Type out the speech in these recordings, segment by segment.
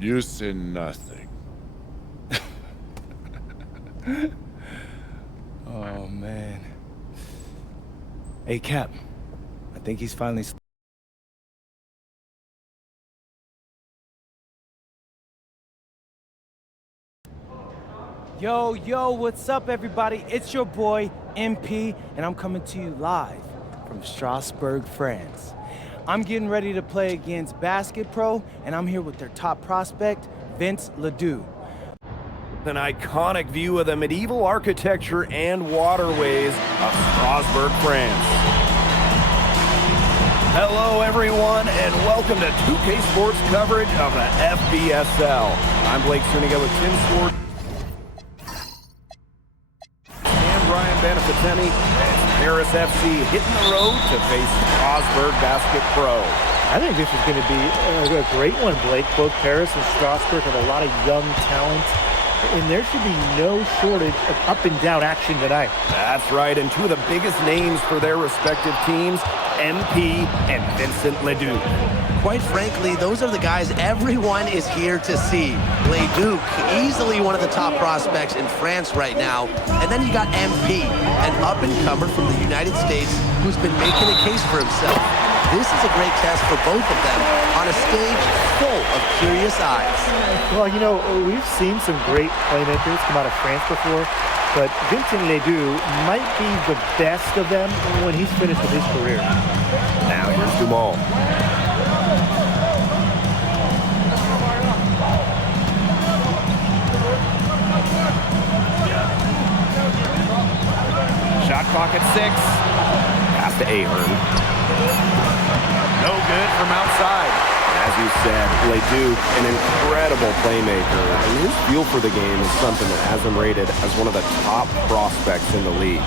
You see nothing. Oh, man. Hey, Cap. I think he's finally... Yo, what's up, everybody? It's your boy, MP, and I'm coming to you live from Strasbourg, France. I'm getting ready to play against Basket Pro, and I'm here with their top prospect, Vince Ledoux. An iconic view of the medieval architecture and waterways of Strasbourg, France. Hello, everyone, and welcome to 2K Sports coverage of the FBSL. I'm Blake Suniga with Tim Swart and Brian Beneficeni. It's Paris FC hitting the road to face Strasbourg Basket Pro. I think this is going to be a great one, Blake. Both Paris and Strasbourg have a lot of young talent, and there should be no shortage of up-and-down action tonight. That's right, and two of the biggest names for their respective teams, MP and Vincent Ledoux. Quite frankly, those are the guys everyone is here to see. Ledoux, easily one of the top prospects in France right now. And then you got MP, an up-and-comer from the United States who's been making a case for himself. This is a great test for both of them on a stage full of curious eyes. Well, you know, we've seen some great playmakers come out of France before, but Vincent Ledoux might be the best of them when he's finished with his career. Now here's Dumal. Shot clock at 6. Pass to Ahern. No good from outside. As you said, Ledoux, an incredible playmaker, and his feel for the game is something that has him rated as one of the top prospects in the league.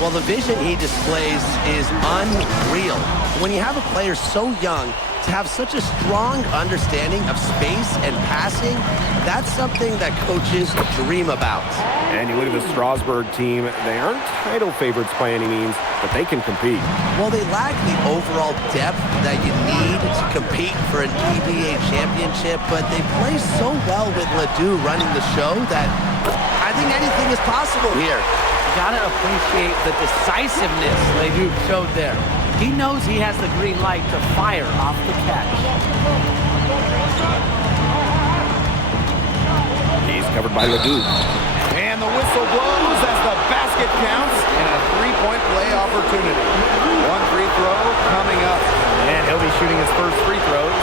Well, the vision he displays is unreal. When you have a player so young, to have such a strong understanding of space and passing, that's something that coaches dream about. And you look at the Strasbourg team, they aren't title favorites by any means, but they can compete. Well, they lack the overall depth that you need to compete for an EBA championship, but they play so well with Ledoux running the show that I think anything is possible here. You gotta appreciate the decisiveness Ledoux showed there. He knows he has the green light to fire off the catch. He's covered by Ledoux. And the whistle blows as the basket counts and a three-point play opportunity. One free throw coming up. And he'll be shooting his first free throws.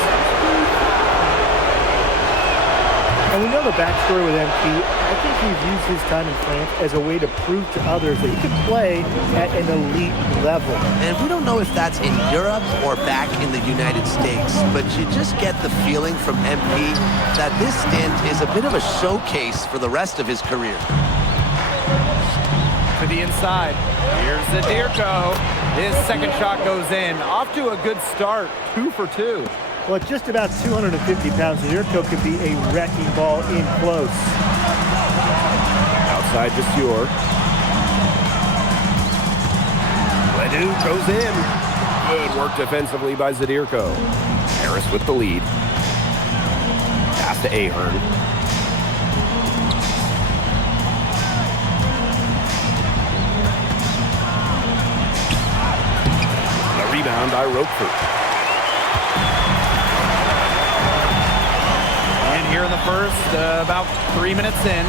And we know the backstory with MP. I think he's used his time in France as a way to prove to others that he can play at an elite level. And we don't know if that's in Europe or back in the United States, but you just get the feeling from MP that this stint is a bit of a showcase for the rest of his career. To the inside. Here's Zadirko. His second shot goes in. Off to a good start. 2 for 2. Well, at just about 250 pounds, Zadirko could be a wrecking ball in close. Outside Vasseur. Ledoux goes in. Good work defensively by Zadirko. Harris with the lead. Pass to Ahern. The rebound by Roquefort. Here in the first, about 3 minutes in.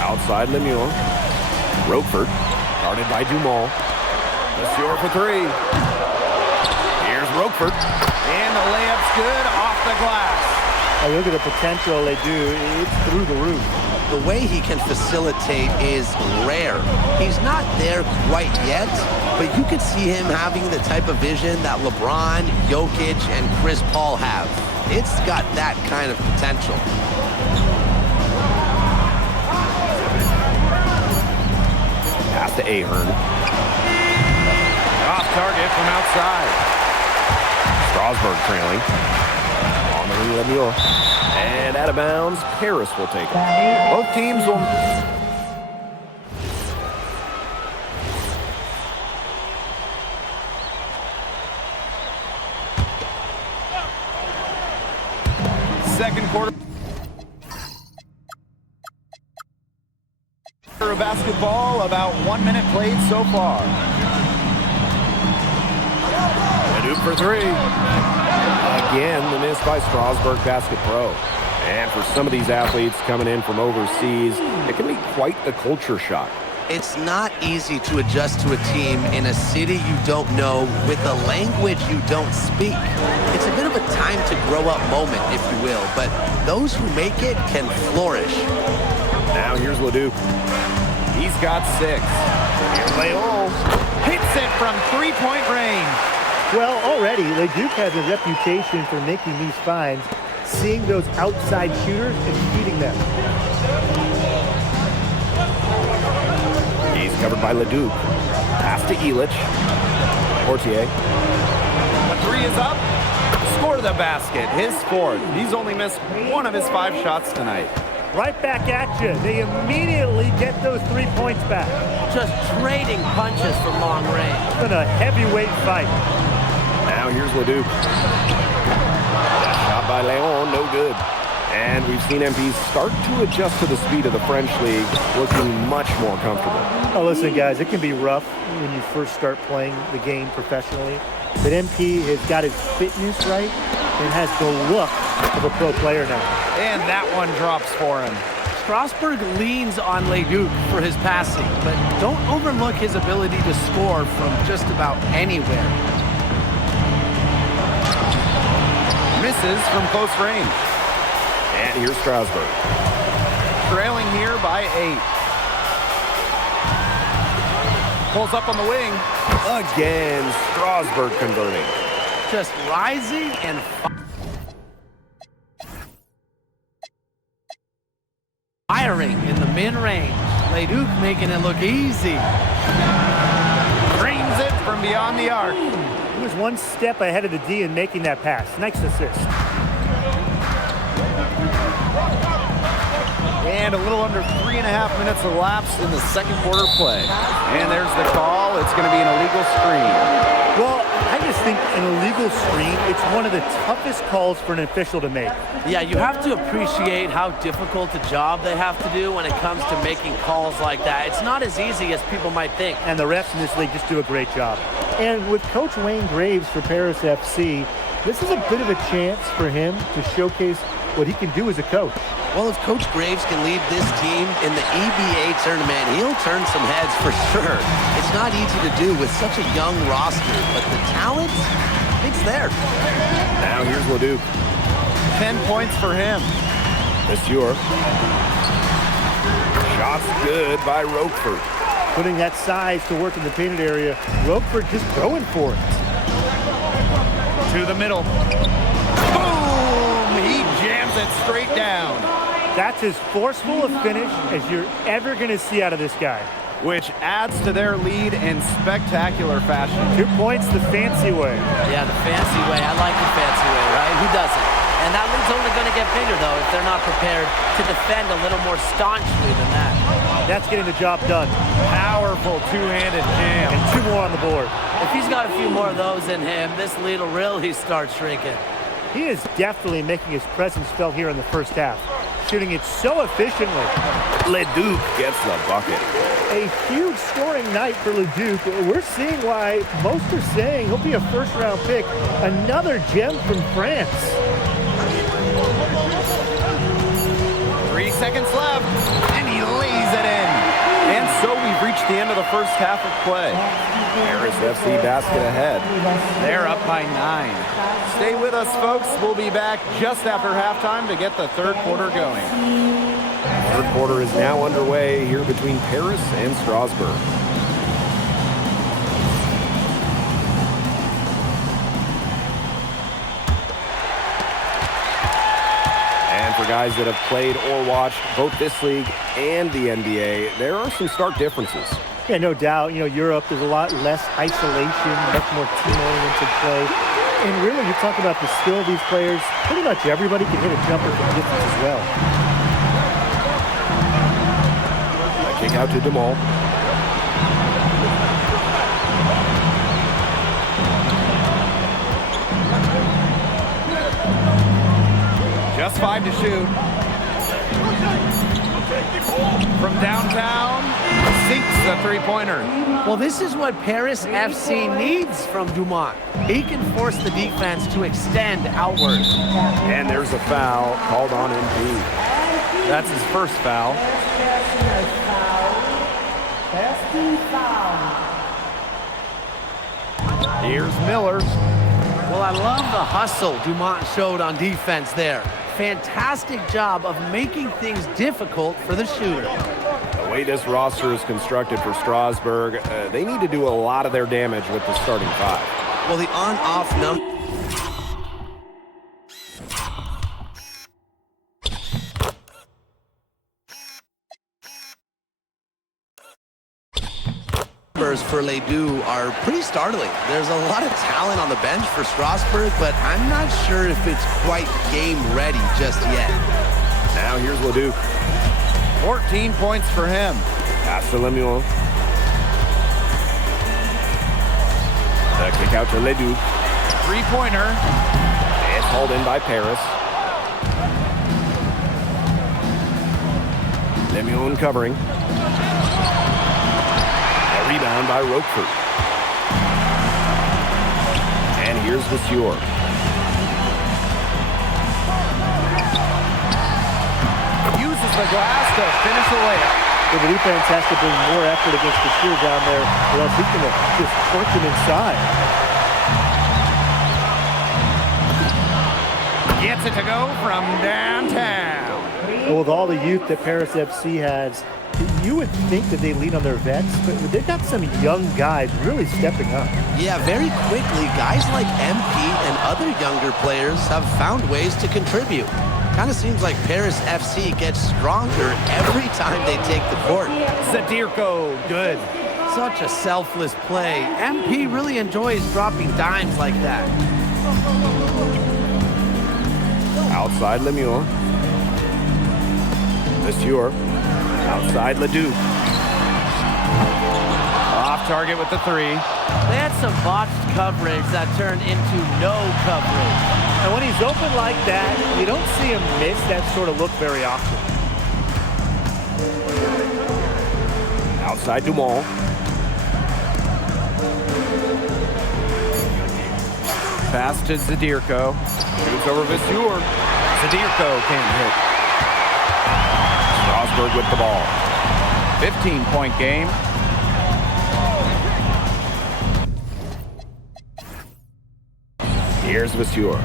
Outside Lemieux. Roquefort, guarded by Dumal. Vasseur for 3. Here's Roquefort. And the layup's good off the glass. Now look at the potential they do. It's through the roof. The way he can facilitate is rare. He's not there quite yet, but you could see him having the type of vision that LeBron, Jokic, and Chris Paul have. It's got that kind of potential. Pass to Ahern. Off target from outside. Strasbourg trailing. On the wing, Lemieux. And out of bounds, Paris will take it. Both teams will... second quarter of basketball. About 1 minute played so far. Leduc for three. Again, the miss by Strasburg Basket Pro. And for some of these athletes coming in from overseas, it can be quite the culture shock. It's not easy to adjust to a team in a city you don't know with a language you don't speak. It's a bit of a time to grow up moment, if you will, but those who make it can flourish. Now here's Leduc. He's got 6. And Leol hits it from three-point range. Well, already, Leduc has a reputation for making these finds, seeing those outside shooters and feeding them. He's covered by Leduc. Pass to Illich. Portier. The three is up. Score the basket. His fourth. He's only missed 1 of his 5 shots tonight. Right back at you. They immediately get those 3 points back. Just trading punches from long range. It's been a heavyweight fight. Now here's Leduc. Shot by Leon, no good. And we've seen MP start to adjust to the speed of the French league, looking much more comfortable. Oh, listen, guys, it can be rough when you first start playing the game professionally. But MP has got his fitness right and has the look of a pro player now. And that one drops for him. Strasburg leans on Leduc for his passing, but don't overlook his ability to score from just about anywhere. Misses from close range. And here's Strasburg. Trailing here by 8. Pulls up on the wing. Again, Strasburg converting. Just rising and firing in the mid-range. Leduc making it look easy. Drains it from beyond the arc. He was one step ahead of the D in making that pass. Nice assist. And a little under 3.5 minutes elapsed in the second quarter play. And there's the call. It's going to be an illegal screen. Well, I just think an illegal screen, it's one of the toughest calls for an official to make. Yeah, you have to appreciate how difficult a job they have to do when it comes to making calls like that. It's not as easy as people might think. And the refs in this league just do a great job. And with Coach Wayne Graves for Paris FC, this is a bit of a chance for him to showcase what he can do as a coach. Well, if Coach Graves can lead this team in the EBA tournament, he'll turn some heads for sure. It's not easy to do with such a young roster, but the talent, it's there. Now here's Leduc. 10 points for him. Monsieur. Shots good by Roquefort. Putting that size to work in the painted area. Roquefort just going for it. To the middle. Boom! He jams it straight down. That's as forceful a finish as you're ever going to see out of this guy. Which adds to their lead in spectacular fashion. 2 points the fancy way. Yeah, the fancy way. I like the fancy way, right? Who doesn't? And that lead's only going to get bigger, though, if they're not prepared to defend a little more staunchly than that. That's getting the job done. Powerful two-handed jam. And 2 more on the board. If he's got a few more of those in him, this lead will really start shrinking. He is definitely making his presence felt here in the first half, shooting it so efficiently. Leduc gets the bucket. A huge scoring night for Leduc. We're seeing why most are saying he'll be a first-round pick. Another gem from France. 3 seconds left, and he lays it in. And so we've reached the end of the first half of play. Paris FC basket ahead. They're up by 9. Stay with us, folks. We'll be back just after halftime to get the third quarter going. Third quarter is now underway here between Paris and Strasburg. And for guys that have played or watched both this league and the NBA, there are some stark differences. Yeah, no doubt. You know, Europe, there's a lot less isolation, much more team-oriented play. And really, you talk about the skill of these players, pretty much everybody can hit a jumper from distance as well. Kick out to DeMol. Just 5 to shoot. From downtown, sinks the three-pointer. Well, this is what Paris FC needs from Dumont. He can force the defense to extend outward. And there's a foul called on MP. That's his first foul. Here's Miller. Well, I love the hustle Dumont showed on defense there. Fantastic job of making things difficult for the shooter. The way this roster is constructed for Strasbourg, they need to do a lot of their damage with the starting five. Well, the on-off number. For Ledoux are pretty startling. There's a lot of talent on the bench for Strasbourg, but I'm not sure if it's quite game ready just yet. Now here's Ledoux. 14 points for him. Pass to Lemuel. The kick out to Ledoux. Three-pointer. It's hauled in by Paris. Lemuel covering. Rebound by Roquefort. And here's Vasseur. Uses the glass to finish the layup. The defense has to bring more effort against Vasseur down there, or else he can just torch him inside. Gets it to go from downtown. Well, with all the youth that Paris FC has, you would think that they lean on their vets, but they've got some young guys really stepping up. Yeah, very quickly, guys like MP and other younger players have found ways to contribute. Kind of seems like Paris FC gets stronger every time they take the court. Zadirko, good. Such a selfless play. MP really enjoys dropping dimes like that. Outside Lemuel. Vasseur. Outside Ledoux. Off target with the three. They had some botched coverage that turned into no coverage. And when he's open like that, you don't see him miss that sort of look very often. Outside Dumont. Pass to Zadirko. Shoots over Vasseur. Zadirko can't hit. Strasbourg with the ball. 15-point game. Here's Vasseur.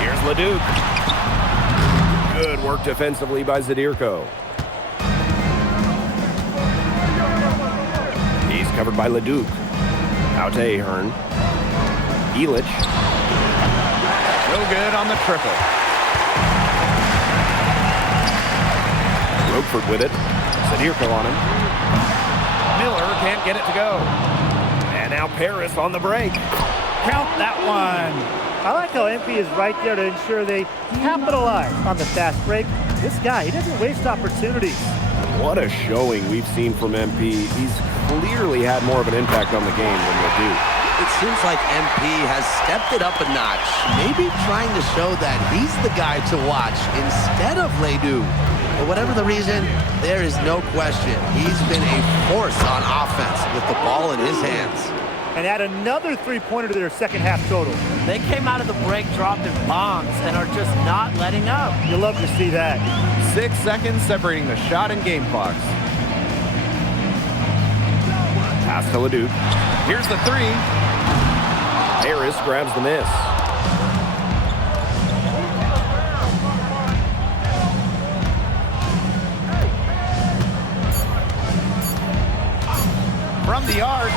Here's Ledoux. Good work defensively by Zadirko. He's covered by Ledoux. Out to Ahern. Elich. No good on the triple. Roquefort with it. Zadirko on him. Miller can't get it to go. And now Paris on the break. Count that one. I like how MP is right there to ensure they capitalize on the fast break. This guy, he doesn't waste opportunities. What a showing we've seen from MP. He's clearly had more of an impact on the game than Ledoux. It seems like MP has stepped it up a notch, maybe trying to show that he's the guy to watch instead of Ledoux. But whatever the reason, there is no question he's been a force on offense with the ball in his hands. And add another three-pointer to their second half total. They came out of the break dropping bombs and are just not letting up. You'll love to see that. 6 seconds separating the shot and game clocks. Pass to Ledoux. Here's the three. Harris grabs the miss. From the arc.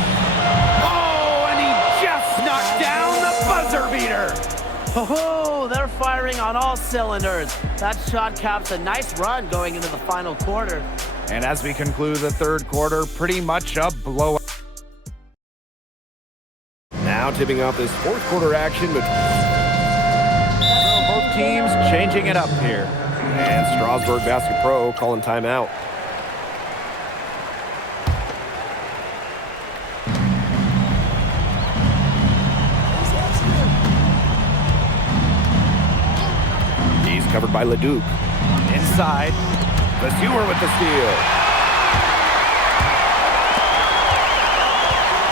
Oh, and he just knocked down the buzzer beater. Oh, they're firing on all cylinders. That shot caps a nice run going into the final quarter. And as we conclude the third quarter, pretty much a blowout. Now tipping off this fourth quarter action between Both teams changing it up here. and Strasbourg Basket Pro calling timeout. covered by Leduc. Inside. Lesueur with the steal.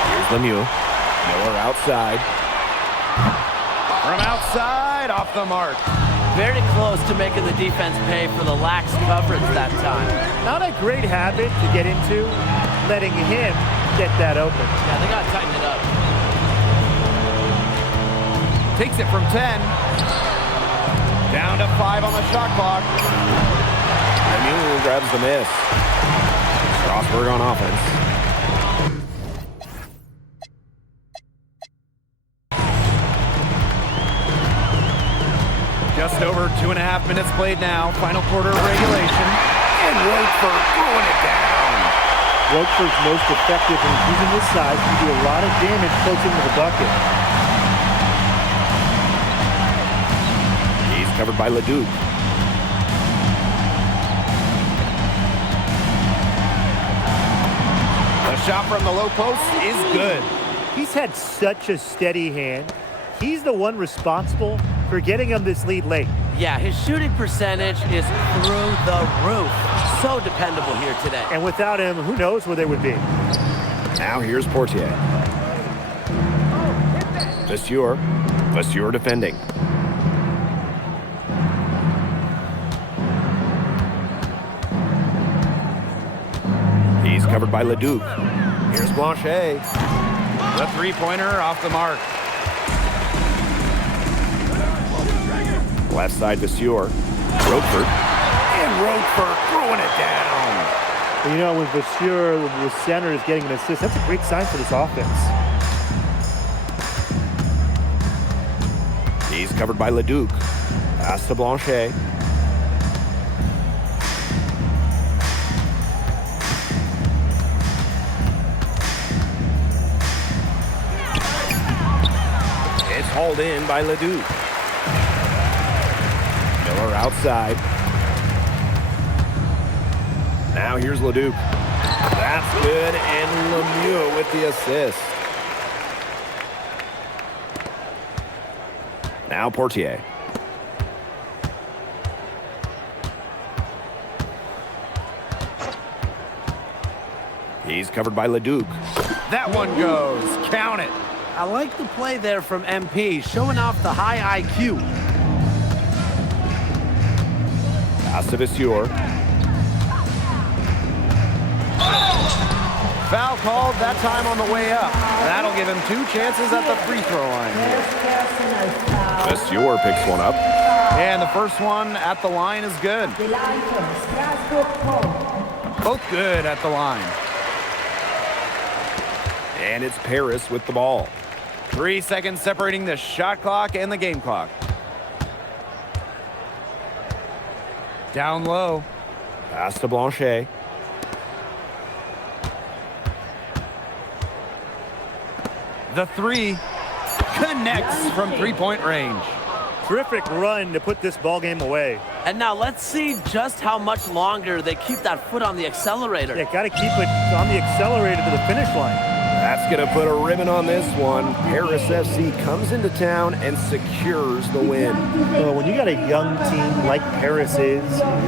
Here's Lemieux. Miller outside. From outside, off the mark. Very close to making the defense pay for the lax coverage that time. Not a great habit to get into, letting him get that open. Yeah, they got to tighten it up. Takes it from 10. Down to 5 on the shot clock. Lemieux grabs the miss. Strasburg on offense. Just over 2.5 minutes played now. Final quarter of regulation. And Roquefort throwing it down. Roquefort's most effective when he's using his size to do a lot of damage close into the bucket. He's covered by Leduc. The shot from the low post is good. He's had such a steady hand. He's the one responsible for getting him this lead late. Yeah, his shooting percentage is through the roof. So dependable here today. And without him, who knows where they would be. Now here's Portier. Lesueur. Lesueur defending. He's covered by Leduc. Here's Blanchet. The three-pointer off the mark. Left side, Lesueur. Roquefort. And Roquefort throwing it down. Well, you know, when Lesueur, the center, is getting an assist, that's a great sign for this offense. He's covered by Leduc. Pass to Blanchet. It's hauled in by Leduc. Miller outside. Now here's Leduc. That's good, and Lemieux with the assist. Now Portier. He's covered by Leduc. That one goes. Count it. I like the play there from MP, showing off the high IQ. Pass to Lesueur. Foul called that time on the way up. That'll give him 2 chances at the free throw line here. Lesueur picks one up. And the first one at the line is good. Both good at the line. And it's Paris with the ball. 3 seconds separating the shot clock and the game clock. Down low. Pass to Blanchet. The 3 connects from 3-point range. Terrific run to put this ball game away. And now let's see just how much longer they keep that foot on the accelerator. They got to keep it on the accelerator to the finish line. That's going to put a ribbon on this one. Paris FC comes into town and secures the win. Well, when you got a young team like Paris is,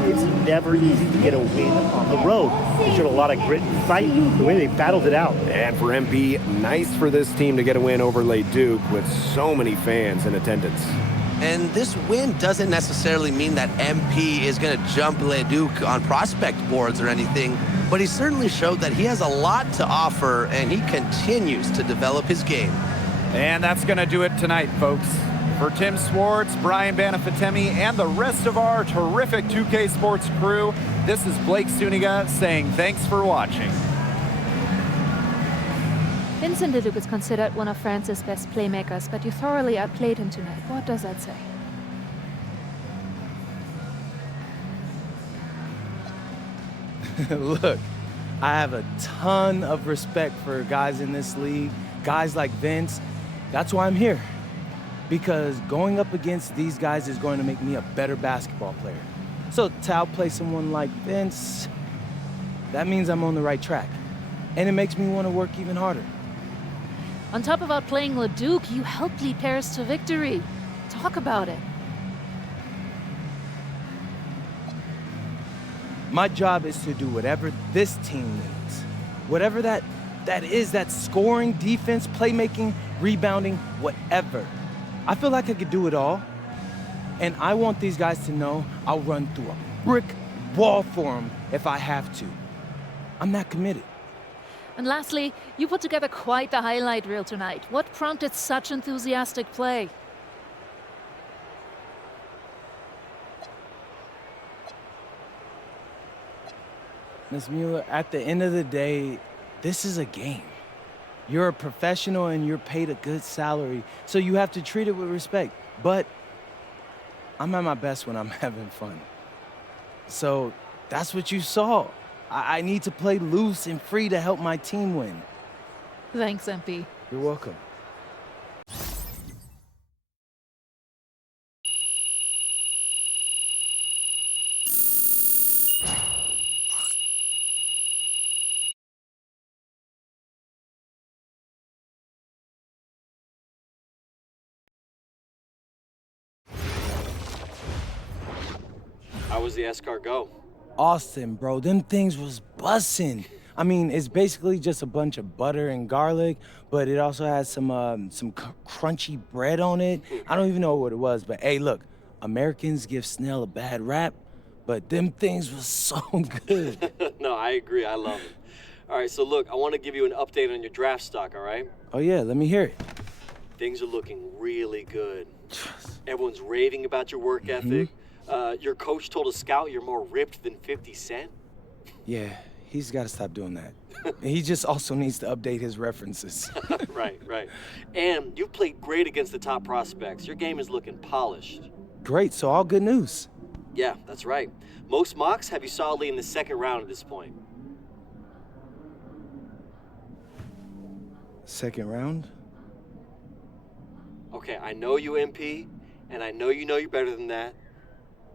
it's never easy to get a win on the road. They showed a lot of grit and fight, the way they battled it out. And for MP, nice for this team to get a win over Leduc with so many fans in attendance. And this win doesn't necessarily mean that MP is going to jump Leduc on prospect boards or anything, but he certainly showed that he has a lot to offer, and he continues to develop his game. And that's going to do it tonight, folks. For Tim Swartz, Brian Banafitemi, and the rest of our terrific 2K Sports crew, this is Blake Suniga saying thanks for watching. Vincent Leduc is considered one of France's best playmakers, but you thoroughly outplayed him tonight. What does that say? Look, I have a ton of respect for guys in this league, guys like Vince. That's why I'm here. Because going up against these guys is going to make me a better basketball player. So to outplay someone like Vince, that means I'm on the right track. And it makes me want to work even harder. On top of outplaying Leduc, you helped lead Paris to victory. Talk about it. My job is to do whatever this team needs. Whatever that is, that scoring, defense, playmaking, rebounding, whatever. I feel like I could do it all. And I want these guys to know I'll run through a brick wall for them if I have to. I'm that committed. And lastly, you put together quite the highlight reel tonight. What prompted such enthusiastic play? Ms. Mueller, at the end of the day, this is a game. You're a professional and you're paid a good salary, so you have to treat it with respect. But I'm at my best when I'm having fun. So that's what you saw. I need to play loose and free to help my team win. Thanks, MP. You're welcome. How was the escargot? Austin, bro, them things was bussin'. I mean, it's basically just a bunch of butter and garlic, but it also has some crunchy bread on it. I don't even know what it was, but hey, look, Americans give Snell a bad rap, but them things was so good. No, I agree. I love it. All right, so look, I want to give you an update on your draft stock, all right? Oh yeah, let me hear it. Things are looking really good. Everyone's raving about your work ethic. Your coach told a scout you're more ripped than 50 Cent. Yeah, he's got to stop doing that. He just also needs to update his references. Right. And you've played great against the top prospects. Your game is looking polished. Great, so all good news. Yeah, that's right. Most mocks have you solidly in the second round at this point. Second round? Okay, I know you, MP, and I know you better than that.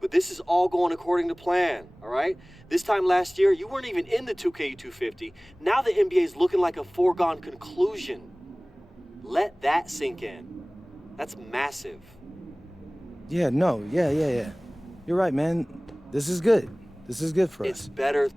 But this is all going according to plan, all right? This time last year, you weren't even in the 2K 250. Now the NBA is looking like a foregone conclusion. Let that sink in. That's massive. Yeah. You're right, man. This is good. This is good for us. It's better